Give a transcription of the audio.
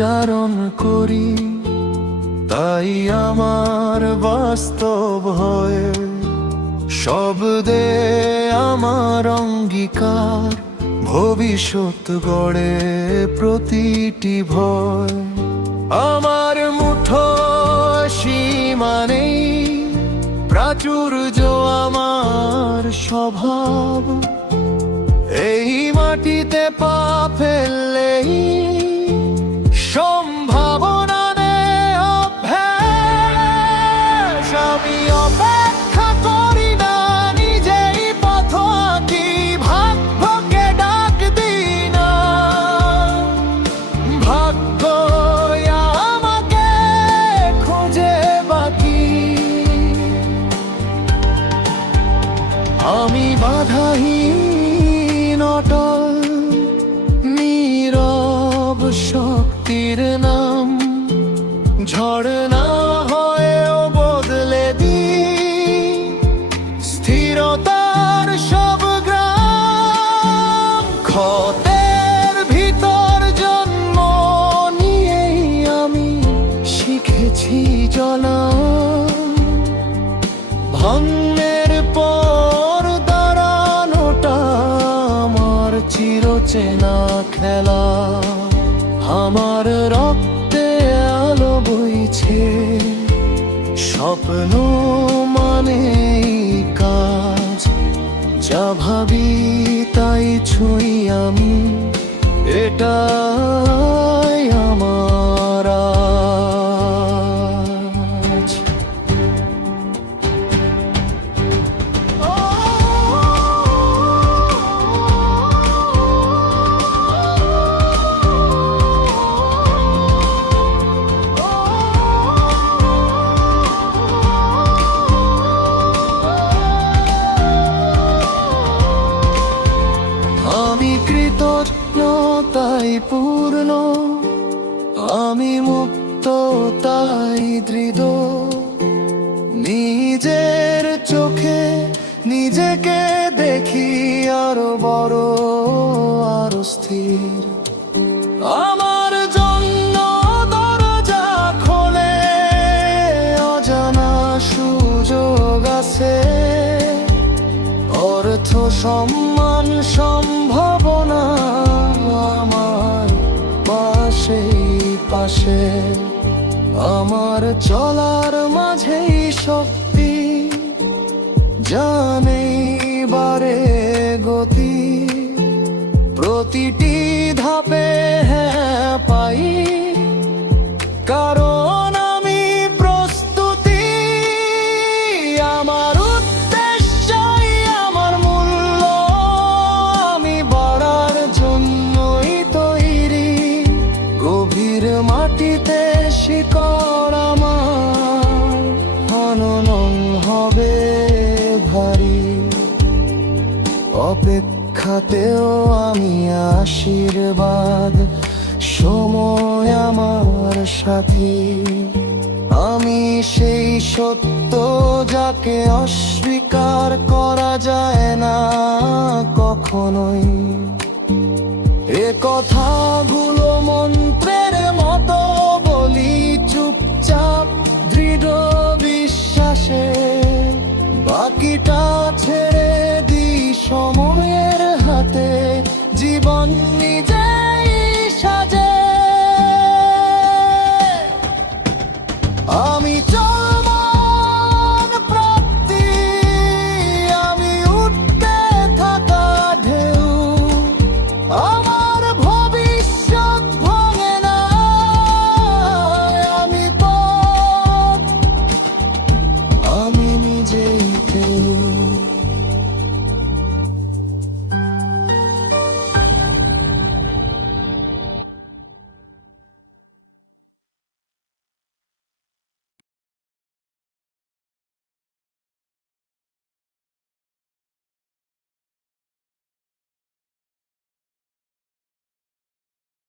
উচ্চারণ করি, তাই আমার বাস্তব হয় শব্দে আমার অঙ্গীকার, ভবিষ্যৎ গড়ে প্রতিটি ভয়। আমার মুঠোয় সীমা নেই, প্রাচুর্য আমার স্বভাব। এই মাটিতে পা ফেললেই সম্ভাবনা নেই অভ্যাস। আমি অপেক্ষা করি না, নিজেই পথ আঁকি, ভাগ্যকে ডাক দিই না। ভাগ্য আমাকে খোঁজে বাকি। আমি বাধাহীন অটল, নীরব শক্তির নাম। ঝড় না হয়েও বদলে দিই স্থিরতার সব গ্রাম। ক্ষতের ভিতর জন্ম নিয়েই আমি শিখেছি চলা, ভগ্নের পর দাঁড়ানোটা আমার চিরচেনা খেলা। আমার রক্তে আলো বইছে, স্বপ্ন মানেই কাজ। যা ভাবি তাই ছুঁই আমি, এটাই আমার আজ। আমি কৃতজ্ঞতাই পূর্ণ, আমি মুক্ত তাই দৃঢ়। নিজের চোখে নিজেকে দেখি আরো বড়, আরো স্থির। আমার জন্য দরজা খোলে, অজানা সুযোগ আছে। অর্থ সম্মান সম্ভাবনা আমার পাশেই পাশে। আমার চলার মাঝেই শক্তি, জানেই বারে গতি। প্রতিটি ধাপে হ্যাঁ পাই, কারণ আমি প্রস্তুতি। আমার উদ্দেশ্যই আমার মূল্য, আমি বাড়ার জন্যই তৈরি। গভীর মাটিতে শিকড় আমার, খনন হবে ভারী। অপেক্ষাতেও আমি আশীর্বাদ, সময় আমার সাথী। আমি সেই সত্য যাকে অস্বীকার করা যায় না কখনোই। এ কথাগুলো মন্ত্র